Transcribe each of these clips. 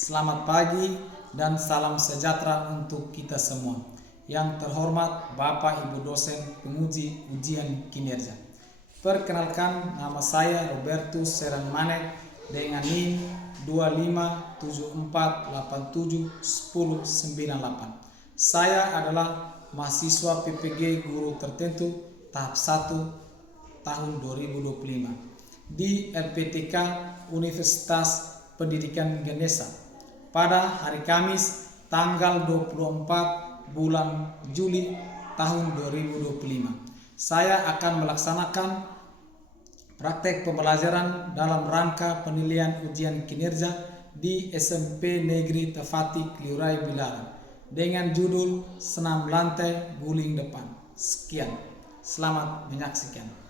Selamat pagi dan salam sejahtera untuk kita semua. Yang terhormat Bapak Ibu dosen penguji ujian kinerja. Perkenalkan, nama saya Robertus Serangmanek dengan NIM 2574871098. Saya adalah mahasiswa PPG Guru Tertentu tahap 1 tahun 2025 di LPTK Universitas Pendidikan Ganesha pada hari Kamis tanggal 24 bulan Juli tahun 2025. Saya akan melaksanakan praktek pembelajaran dalam rangka penilaian ujian kinerja di SMP Negeri Tafati Kliurai Bilaran dengan judul Senam Lantai Guling Depan. Sekian, selamat menyaksikan.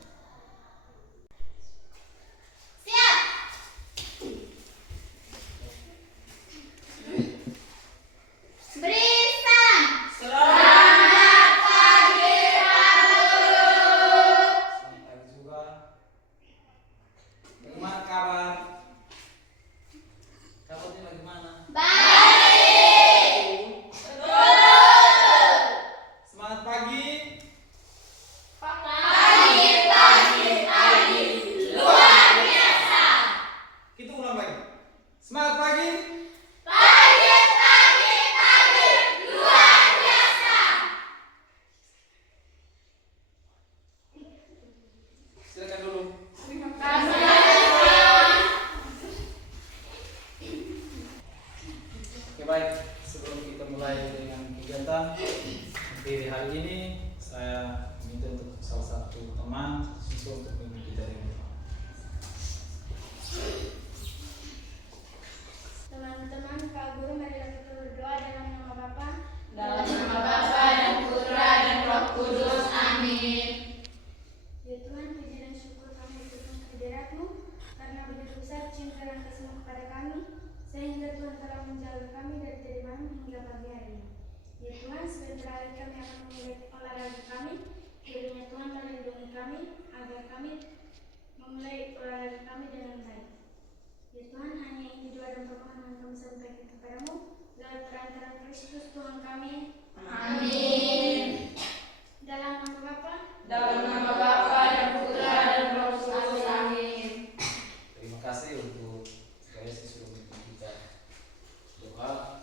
Baik, sebelum kita mulai dengan kegiatan di hari ini, saya minta untuk salah satu teman siswa untuk memimpin kita dengan teman-teman, Pak Guru, marilah kita berdoa dalam nama Bapa, dalam nama Bapa dan Putra dan Roh Kudus. Amin. Ya Tuhan, puji dan syukur kami berikan kehadirat-Mu karena begitu besar cinta dan kasih-Mu kepada kami, sehingga Tuhan telah menjaga kami dari tadi malam hingga pagi hari ini. Ya Tuhan, sebentar lagi kami akan memulai olahraga kami. Kiranya Tuhan melindungi kami agar kami memulai olahraga kami dengan baik. Ya Tuhan, hanya ini doa dan permohonan kami sampaikan kepadamu lewat perantaraan Kristus Tuhan kami. Amin. Dalam nama Bapa, Dalam nama Bapa dan Putra dan Roh Kudus. Amin. Terima kasih untuk saya siswa kita doa.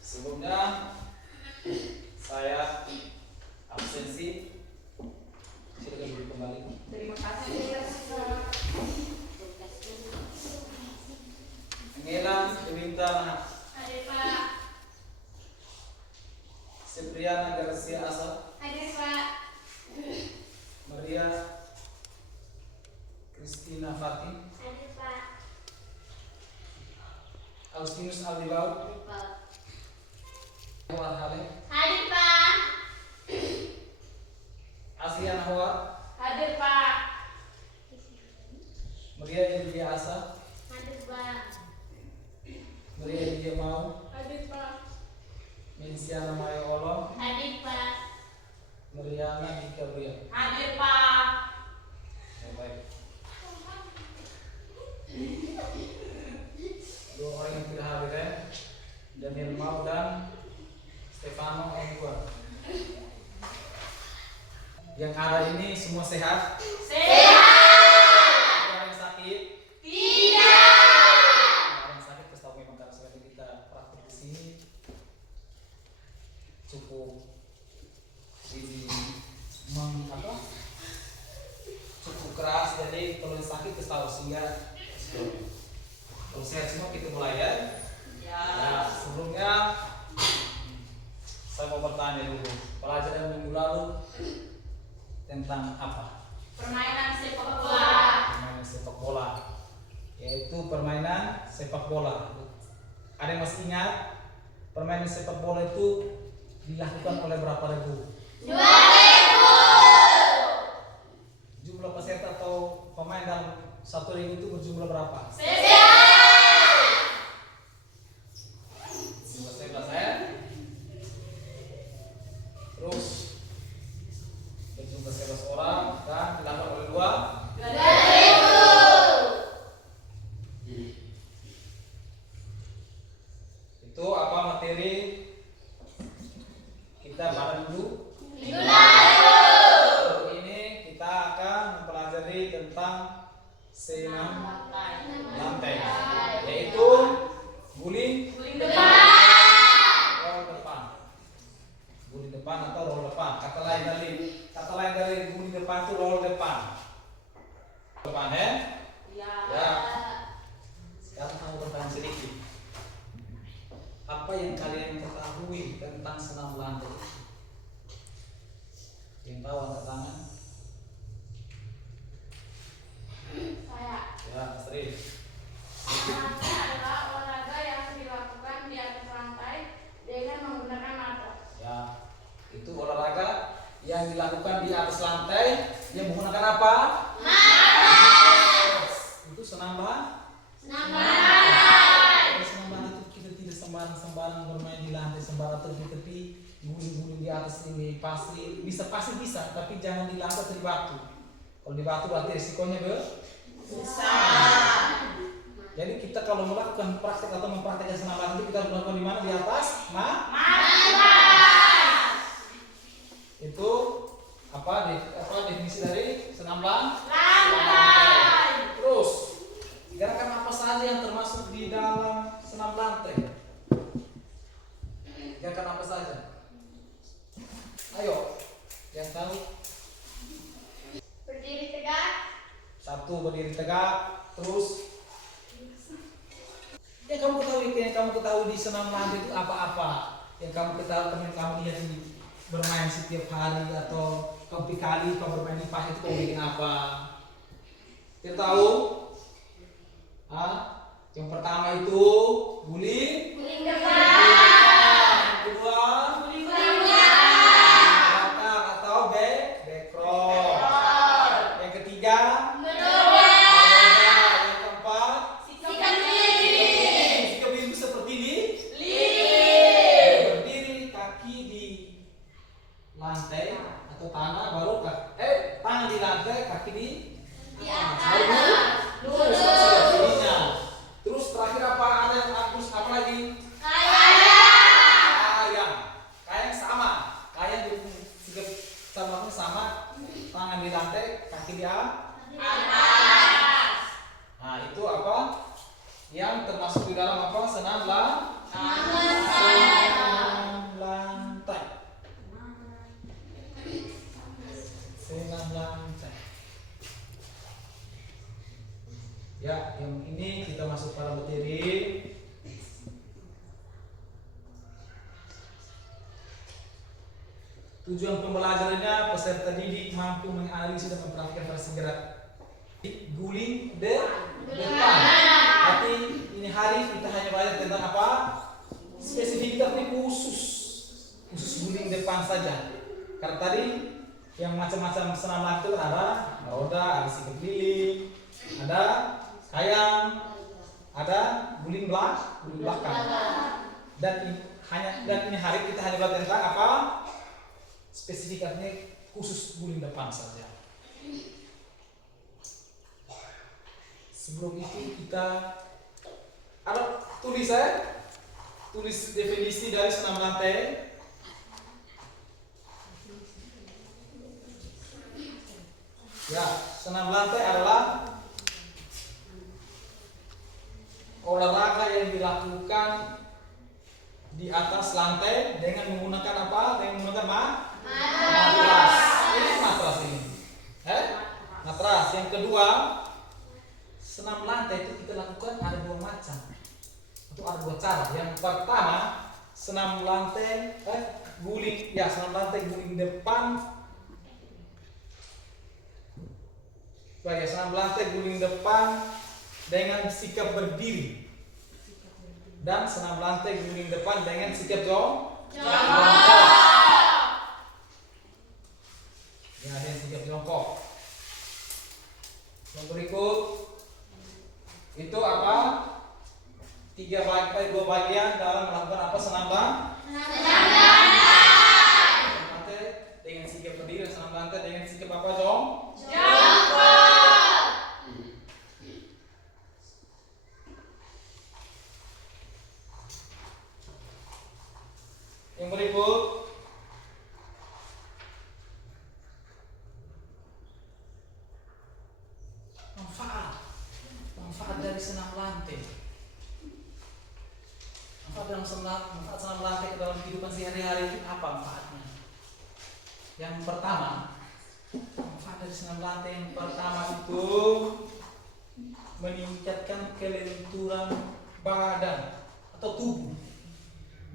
Sebelumnya saya absensi. Silakan duduk kembali. Terima kasih. Angela Dewinta Mahat, hadir Pak. Sepriana Garcia Asa, Hadir Pak. Maria Christina Fatim, Hadir Pak. Agustinus Aldibau, Hadir Pak. Hawar Hale, Hadir Pak. Asian Hawar, Hadir Pak. Maria Emilia Asa, Hadir Pak. Maria Emilia Mau, Hadir Pak. Mensiana Maya Olo, Hadir Pak. Mariana Dika Bria. Hadir Pak. Baik. Dua orang yang tidak hadir ya, Daniel Mau dan Stefano Engguan. Yang ada ini semua sehat? Sehat. Ada yang sakit? Tidak. Ada yang sakit, terus tahu memang karena sekali kita praktik di sini cukup cukup keras, jadi kalau yang sakit terus tahu sehingga kalau sehat semua kita mulai ya. Ya, sebelumnya saya mau bertanya dulu, pelajaran minggu lalu tentang apa? Permainan sepak bola. Permainan sepak bola, yaitu permainan sepak bola. Ada yang masih ingat permainan sepak bola itu dilakukan oleh berapa ribu? 2.000. Jumlah peserta atau pemain dalam 1.000 itu berjumlah berapa? 11 ya. Terus berjumlah 11 orang dan dilakukan oleh 2.000. Apa yang kalian ketahui tentang senam lantai? Yang tahu angkat tangan? Saya. Ya, Sri. Senam adalah olahraga yang dilakukan di atas lantai dengan menggunakan matras. Ya, itu olahraga yang dilakukan di atas lantai yang menggunakan apa? Matras. Itu senam lantai. Senam lantai. Senam lantai itu kita tidak sembarang bermain di lantai, sembarang tepi-tepi, guling-guling di atas ini pasir. Bisa pasir bisa, tapi jangan di lantai atau di batu. Kalau di batu berarti risikonya besar. Jadi kita kalau melakukan praktek atau mempraktekkan senam lantai kita harus melakukan di mana? Di atas matras. Itu apa definisi dari senam lantai. Terus gerakan apa saja yang termasuk di dalam senam lantai? Gerakan apa saja? Ayo, yang tahu? Berdiri tegak. Satu, berdiri tegak. Terus yang kamu ketahui di senam lantai itu apa-apa? Yang kamu ketahui, kamu lihat di bermain setiap hari atau kali kamu bermain di pasir itu kamu bikin apa? Kita tahu? Yang pertama itu guling Depan. yang kedua Guling belakang atau backroll. Yang ketiga roda. Yang keempat Sikap diri. sikap diri seperti ini. Lilin. Berdiri, kaki di lantai atau tanah, baru tangan di lantai, kaki di atas. lurus. Sikap dirinya. Terus terakhir apa lagi? Kayang sama. Kayang di sikap sama, tangan di lantai, kaki di Atas. Nah, itu apa? Yang termasuk di dalam apa? Senam lantai. Senam lantai. Ya, yang ini kita masuk pada materi. Tujuan pembelajarannya peserta didik mampu menganalisis dan memperhatikan variasi gerak guling depan. Tapi ini hari kita hanya belajar tentang apa? Spesifikitas ini khusus guling depan saja. Karena tadi yang macam-macam senam lantai itu ada roda, ada sikap keliling, ada kayang, ada guling belakang. Dan ini hari kita hanya belajar tentang apa? Spesifikasinya khusus guling depan saja. Sebelum itu kita tulis definisi dari senam lantai. Ya, senam lantai adalah olahraga yang dilakukan di atas lantai dengan menggunakan apa? Dengan menggunakan matras. Ini matras ini. Matras. Yang kedua, senam lantai itu kita lakukan ada dua macam. Atau ada dua cara. Yang pertama, senam lantai guling depan. Senam lantai guling depan dengan sikap berdiri. Dan senam lantai guling depan dengan sikap jongkok. Ya, ada sikap jongkok. Yang berikut itu apa? Dua bagian dalam melakukan apa? Senam lantai dengan sikap berdiri, dan senam lantai dengan sikap apa? Jongkok. Yang berikut manfaat dari senam lantai. Manfaat senam lantai dalam kehidupan sehari-hari itu apa manfaatnya? Yang pertama, manfaat dari senam lantai yang pertama itu meningkatkan kelenturan badan atau tubuh.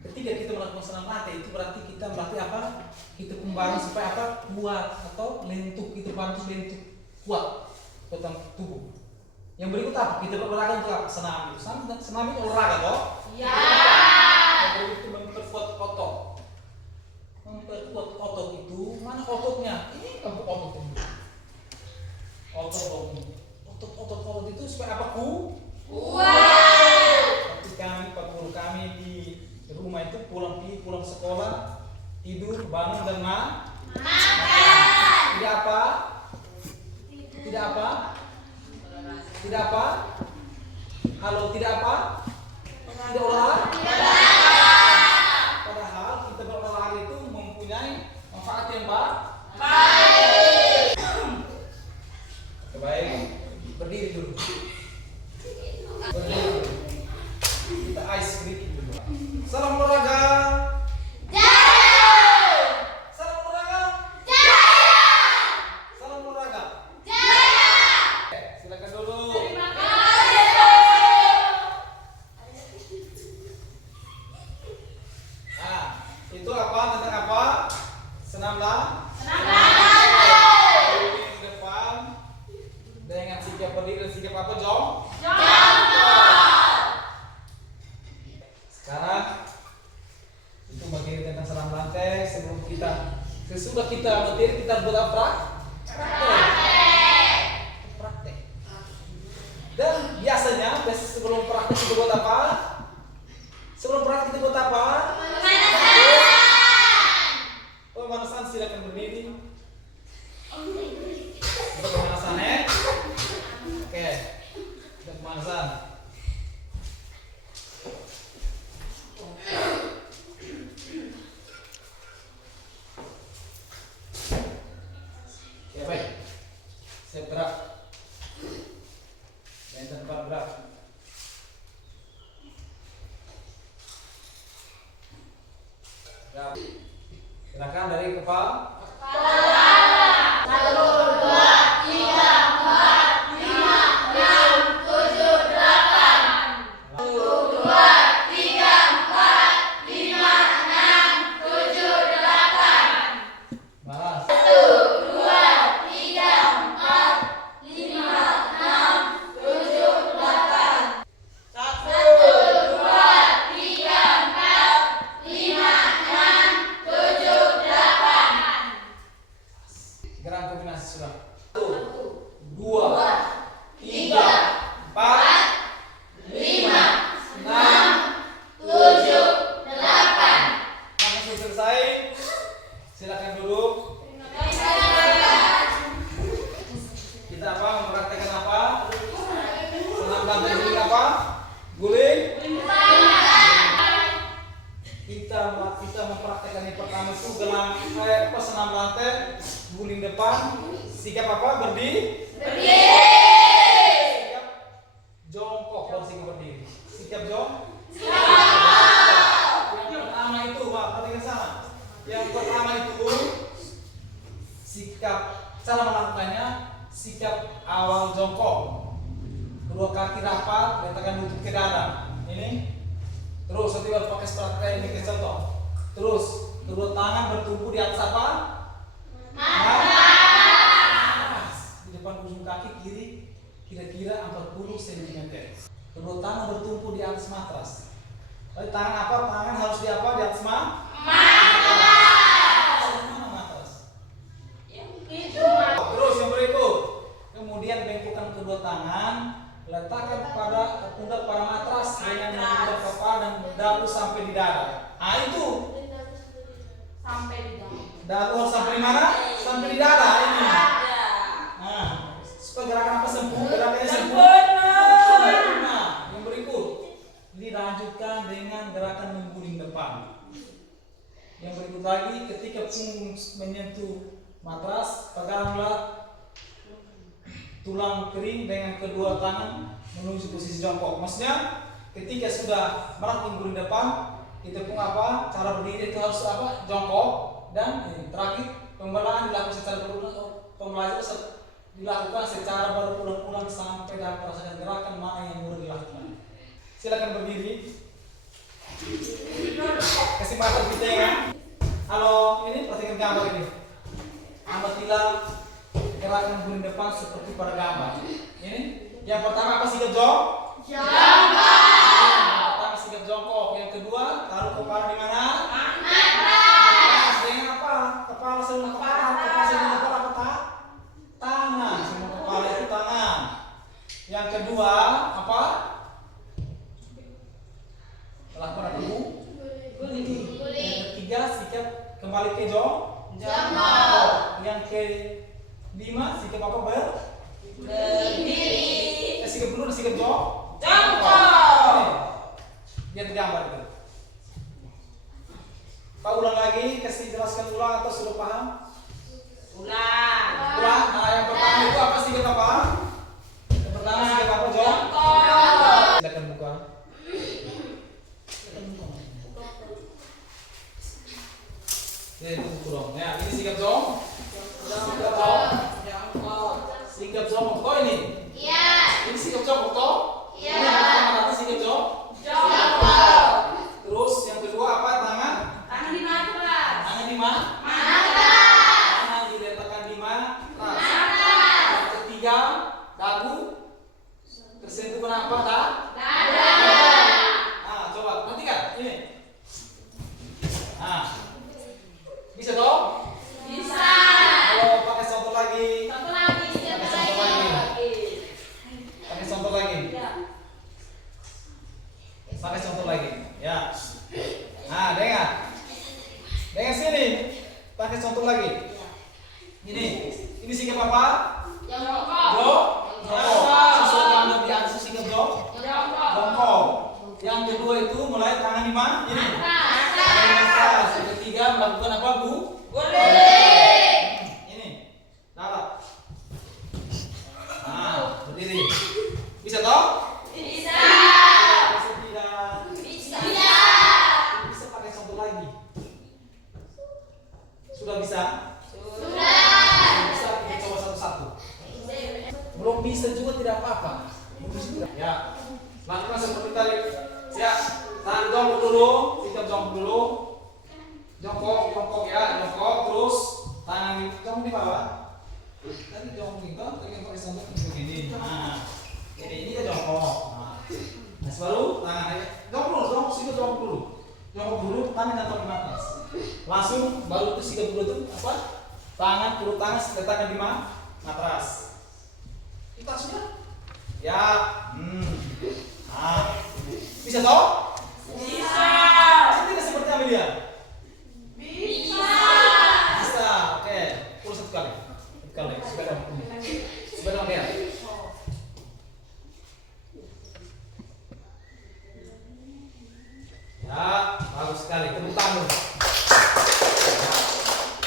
Ketika kita melakukan senam lantai itu berarti kita melatih apa? Kita kembali supaya apa? Kuat atau lentuk, itu bantu lentuk kuat tentang tubuh. Yang berikut apa? Kita berolahraga untuk apa? Senam. Senam itu olahraga toh? Ya. Yang berikut itu memperkuat otot. Memperkuat otot itu mana ototnya? Ini otot ini. Otot itu supaya apa? Tapi kami di rumah itu pulang sekolah, tidur, bangun dan makan. Tidak apa? Halo, tidak apa? Tidak olahraga. Padahal kita berolahraga itu mempunyai manfaat yang baik. Baik, berdiri dulu. Kita ice breaking dulu. Salam olahraga. Salam olahraga. Salam olahraga. Silakan dulu. Nah, itu apa? Tentang apa? Senam di depan dengan sikap berdiri dan sikap apa, Jong? Sekarang itu materi tentang senam lantai. Sesudah kita materi kita buat apa? Praktek. Dan biasanya sebelum praktek kita buat apa? Sebelum praktek kita buat apa? Pemanasan. Silakan berdiri. Untuk pemanasan ya. Oke. Untuk pemanasan. Ya baik. Siap gerak. Dan tempat gerak. Silakan dari kepala. 1, 2, 3, 4, 5, 6, 7, 8. 1, 2, 3, 4, 5, 6, 7, 8. Balas. 1, 2, 3, 4, 5, 6, 7, 8. 1, 2, 3, 4, 5, 6, 7, 8. Gerakan kombinasi sudah. 1, 2, 3, 4, 5, 6, 7, 8. Maka sudah selesai. Silakan duduk. Kita apa? Mempraktekkan apa? Senam lantai guling apa? Guling. Kita mempraktekkan yang pertama itu senam lantai guling depan. Sikap apa? Berdiri. Sikap jongkok baru sikap berdiri. Sikap Yang pertama itu, Pak, perhatikan sama. Yang pertama itu sikap cara melakukannya, sikap awal jongkok. Kedua kaki rapat, letakkan lutut ke dada. Ini. Terus nanti baru pakai strategi ini ke contoh. Terus kedua tangan bertumpu di atas apa? Matras. Di depan ujung kaki kiri kira-kira 40 cm. Kedua tangan bertumpu di atas matras. Lalu tangan apa? Tangan harus di apa? Di atas matras. Terus yang berikut. Kemudian bengkokkan kedua tangan, letakkan pada pundak pada matras dengan menggunakan kepala dan dagu sampai di dada. Ah itu. Sampai di dalam. Dagu harus sampai di mana? Sampai di dada ini. Nah, supaya gerakan apa sempurna? Gerakannya sempurna. Yang berikut dilanjutkan dengan gerakan mengguling depan. Yang berikut lagi, ketika punggung menyentuh matras, peganglah tulang kering dengan kedua tangan menuju posisi jongkok. Maksudnya ketika sudah meraih guling depan, kita pun apa? Cara berdiri itu harus apa? Jongkok. Dan terakhir pembelaan dilakukan secara berulang. Pembelajaran dilakukan secara berulang-ulang sampai dapat merasakan gerakan mana yang mudah dilakukan. Silakan berdiri. Kasih mata kita ya. Halo, ini perhatikan gambar ini. Amatilah gerakan guling depan seperti pada gambar. Ini yang pertama apa sikap jongkok? Yang pertama sikap jongkok. Yang kedua taruh kepala di mana? Atas. Dengan apa? Kepala sebelum kepala. Kepala sebelum kepala apa? Tangan. Sebelum kepala itu tangan. Yang kedua apa? Lakukan apa bu? Guling. Yang ketiga sikap kembali ke jongkok. Yang kelima sikap apa berdiri. Sikap dulu dan sikap jongkok. Lihat gambar itu. Pak ulang lagi, kasih jelaskan ulang atau sudah paham? Ulang. Nah, yang pertama itu apa sikap apa? Yang pertama sikap apa jongkok. Silakan buka. Itu kurang. Ya, ini sikap jongkok. Sikap jongkok toh ini? Iya. Ini sikap jongkok toh? Iya. Ini yang pertama apa sikap jongkok. Terus yang kedua apa? Tangan di matras. Tangan di mana? Tangan diletakkan di matras. Yang ketiga dagu tersentuh kenapa? Dada. Nah, coba perhatikan ini. Nah, bisa toh? Bisa. Kalau pakai contoh lagi. Pakai contoh lagi. Pakai contoh lagi. Ya. Nah, dengar. Dengar sini. Pakai contoh lagi. Ini sikap apa? Jongkok. Sesuai yang lebih atas sikap jongkok. Yang kedua itu mulai tangan di mana? Ini. Atas. Yang ketiga melakukan apa, Bu? Guling. Ini. Darat. Nah, berdiri. Bisa toh? Bisa. Bisa tidak? Bisa. Bisa pakai contoh lagi. Sudah bisa? Sudah. Bisa kita coba satu-satu. Belum bisa juga tidak apa-apa. Ya. Lakukan seperti tadi. Ya. Tahan jongkok dulu, sikap jongkok dulu. Jongkok ya, jongkok terus tangan jongkok di bawah. Tadi jongkok itu, tadi pakai sandal begini. Nah, ini kita jongkok. Nah, baru tangan aja. Jongkok dulu. Jongkok dulu, tangan atau di atas. Langsung baru itu sikap dulu itu apa? Tangan turun tangan letakkan di matras. Kita sudah? Ya. Nah, bisa toh? Bisa. Tidak seperti Amelia. Bisa. Oke. Ulang satu kali. Supaya dong ya. Ya, bagus sekali. Tepuk tangan.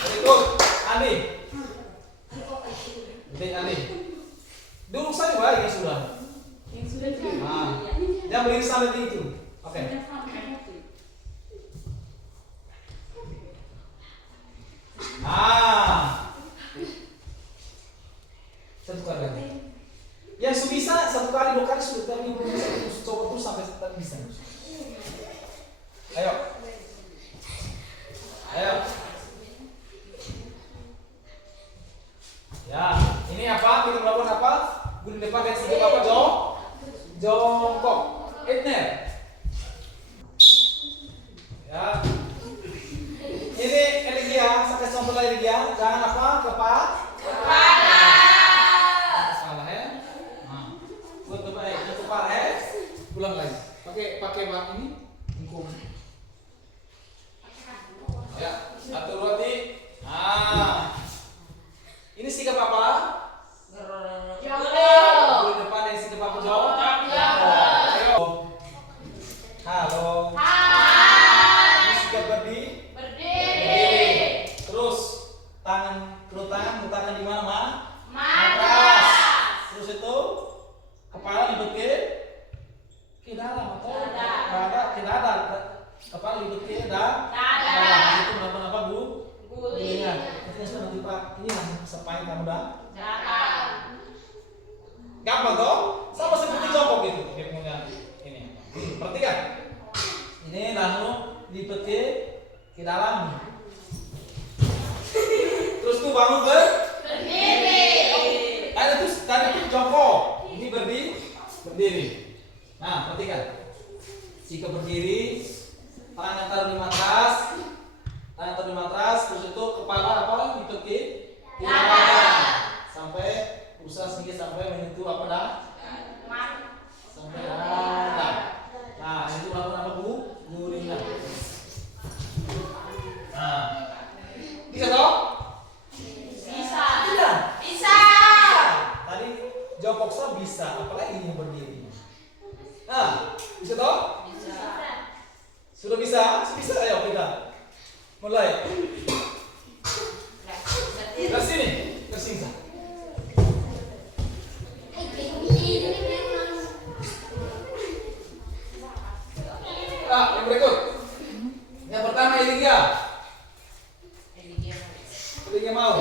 Berikut, Andi. Andi. Duduk saja baik ya sudah. Nah, jangan berdiri sampai di itu. Oke. Nah, satu kali lagi. Yang bisa satu kali, 2 kali sudah, tapi belum bisa coba terus sampai bisa. Ayo. Ya, ini apa? Kita melakukan apa? Guling depan dan sikap apa? Jongkok. Etner. Ya. Ini energia, sampai contoh lagi dia. Jangan apa? Kepala. Salah ya. Nah, buat kepala ya. Ulang lagi. Pakai bak ini. Ya, 1, 2, 3. Nah, ini sikap apa? Guling depan dan sikap apa? Ayo. Halo. Ini sikap berdiri. Terus tangan letakkan di mana, Matras. Terus itu kepala libet ke dalam atau dada ke dada. Kepala libet ke dada. Itu melakukan apa, Bu? Gulingan. Kita sudah nanti Pak. Ini langsung sepain kamu dah. Gampang toh? Sama seperti jongkok gitu. Ini. Perhatikan. Ini lalu lipat ke dalam. Terus tuh bangun berdiri. Terus tadi tuh jongkok, ini berdiri. Nah, perhatikan. Jika berdiri, tangan taruh di matras, terus itu kepala apa? Lipat ke dada. Sampai usaha sedikit sampai menyentuh apa dah? Sampai dada. Nah, itu melakukan apa Bu? Gulingan. Nah, bisa toh? Bisa. Bisa. Tadi jongkok so bisa, apalagi yang berdiri. Nah, bisa toh? Bisa. Sudah bisa? Bisa, ayo kita mulai. Ke sini, ke sini. Yang berikut. Yang pertama Eligia mau.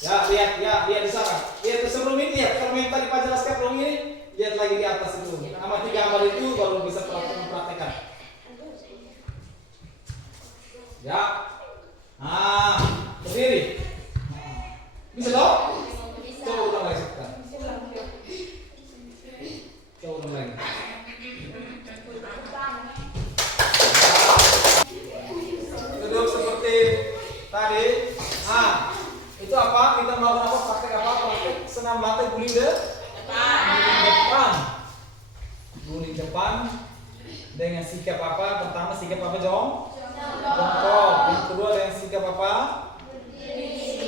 Ya, lihat di sana. Lihat sebelum ini, lihat. Kalau yang tadi Pak jelaskan sebelum ini, lihat lagi di atas itu. Sama 3 gambar itu baru bisa mempraktekkan. Ya. Nah, berdiri. Bisa toh? Coba ulang lagi sebentar. Coba ulang lagi. Duduk seperti tadi. Nah, itu apa? Kita melakukan apa? Praktek apa? Praktek senam lantai guling depan. Guling depan dengan sikap apa? Pertama sikap apa, Jong? Jongkok. Yang kedua dengan sikap apa?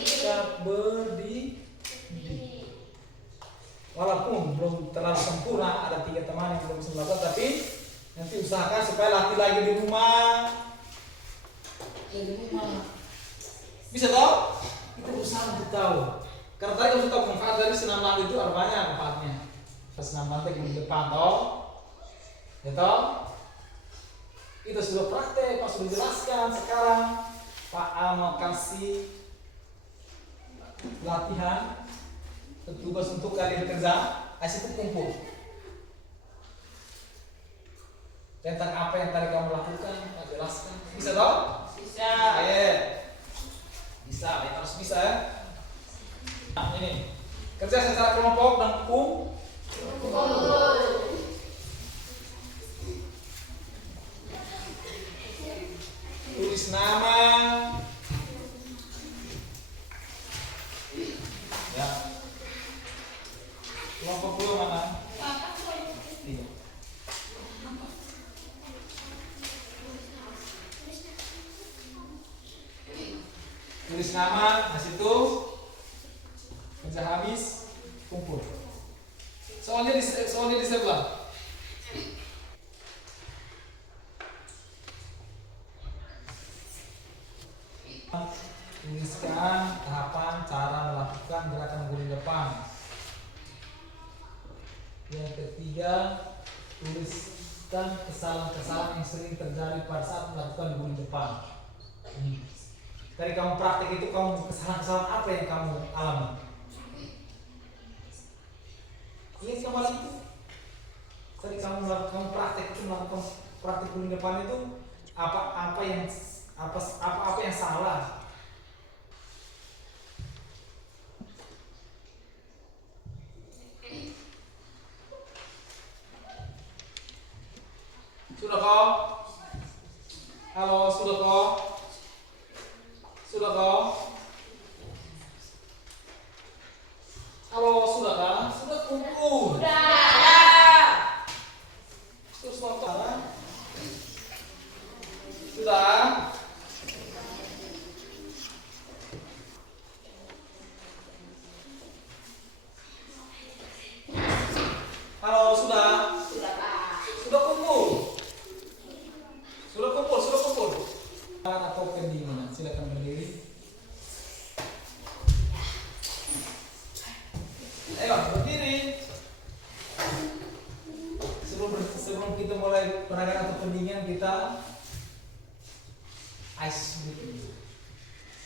Sikap berdiri. Walaupun belum terlalu sempurna, ada 3 teman yang belum bisa melakukan, tapi nanti usahakan supaya latih lagi di rumah. Bisa toh? Kita berusaha untuk tahu. Karena tadi kita tahu manfaat dari senam lantai itu ada banyak manfaatnya. Senam lantai di depan toh, ya toh? Kita sudah praktek, Pak sudah jelaskan. Sekarang Pak A mau kasih latihan tugas untuk kalian bekerja. Asyik kumpul tentang apa yang tadi kamu lakukan, Pak jelaskan. Bisa toh? Bisa. Ayo. Bisa, ya harus bisa ya. Nah, ini kerja secara kelompok dan kumpul. Tulis nama. Ya. Kelompok dulu mana? 3. Tulis nama, di situ kerja habis, kumpul. Soalnya di sebelah. Tuliskan tahapan cara melakukan gerakan guling depan. Yang ketiga, tuliskan kesalahan-kesalahan yang sering terjadi pada saat melakukan guling depan. Tadi kamu praktek itu, kamu kesalahan-kesalahan apa yang kamu alami? Lihat kembali itu. Tadi kamu praktek itu, melakukan praktek guling depan itu apa yang salah? Sudah kok? Halo, sudah kok? Sudah kok? Halo, sudah kan? Sudah kumpul. Terus nonton. Sudah? Halo, sudah? Sudah kumpul. Sudah kumpul. Atau pendinginan, silakan berdiri. Ayo berdiri. Sebelum kita mulai peragaan atau pendinginan, kita ice breathing.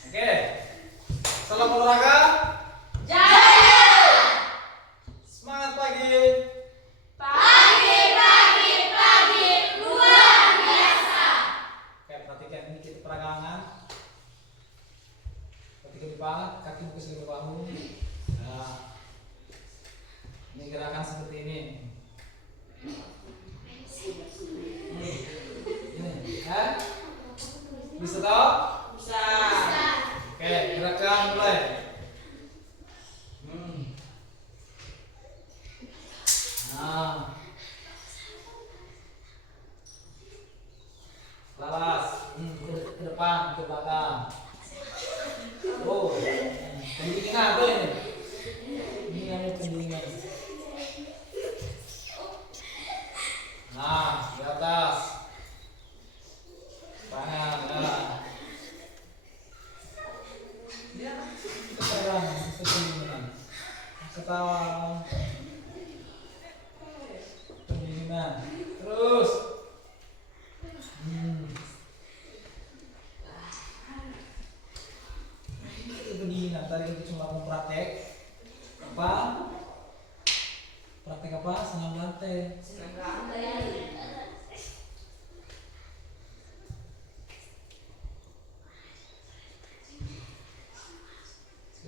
Oke. Salam olahraga. Jaya. Semangat pagi. Pagi. Luar.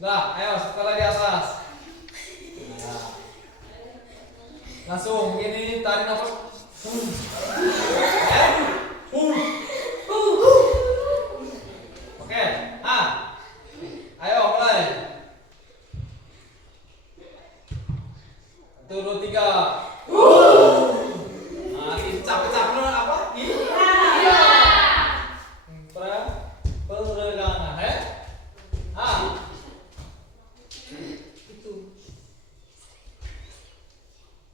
Sudah, ayo setelah di atas. Nah. Langsung begini, tarik nafas. Oke, ayo mulai. 1, 2, 3. Capek-capek dulu apa? Peregangan, itu.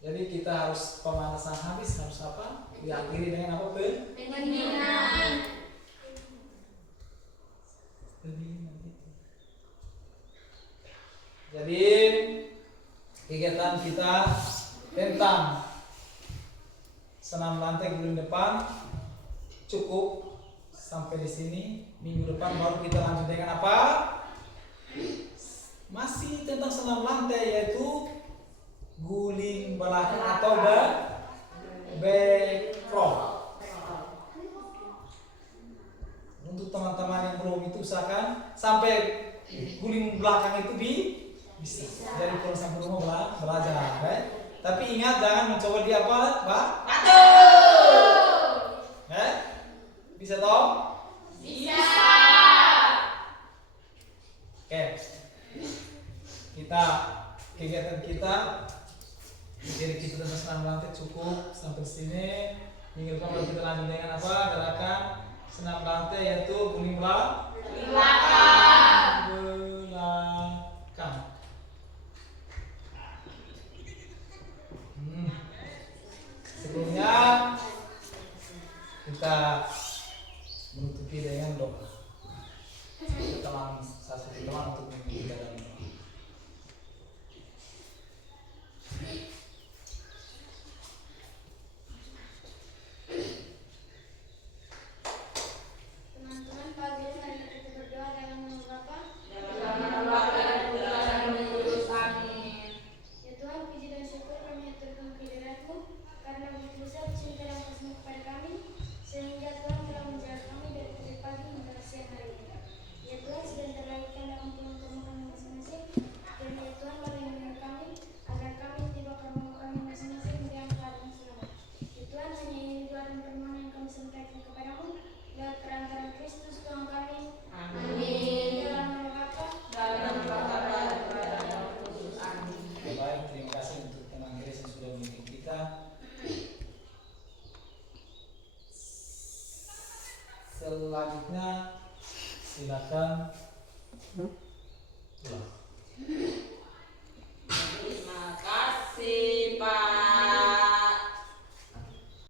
Jadi kita harus pemanasan habis, harus apa? Diakhiri dengan apa, Ben? Pendinginan. Jadi kegiatan kita tentang senam lantai bulan depan cukup sampai di sini. Minggu depan baru kita lanjut dengan apa? Masih tentang senam lantai, yaitu guling belakang atau back roll. Untuk teman-teman yang belum itu usahakan sampai guling belakang itu bisa. Jadi kalau sampai rumah belajar, tapi ingat jangan mencoba di apa, Pak? Bisa toh? Bisa. Oke. Kegiatan kita jadi kita senam lantai cukup sampai sini. Minggu depan baru kita lanjut dengan apa? Gerakan senam lantai yaitu guling belakang. Sebelumnya kita menutupi dengan doa. Satu teman untuk menutupi dalam doa. Teman-teman, pagi ini mari kita berdoa dalam nama Bapa. Ya Tuhan, puji dan syukur kami haturkan kehadirat-Mu karena begitu besar cinta dan kasih-Mu kepada kami, sehingga Tuhan telah menjaga kami dari tadi pagi hingga siang hari ini. Ya Tuhan, sebentar lagi kami akan pulang ke rumah kami masing-masing, dan ya Tuhan melindungi kami agar kami tiba ke rumah kami masing-masing dengan keadaan selamat. Ya Tuhan, hanya ini doa dan permohonan yang kami sampaikan kepadamu lewat perantaraan Kristus Tuhan kami. Amin. Dalam nama Bapa. Baik, terima kasih untuk teman Grace yang sudah memimpin kita. Selanjutnya silakan pulang.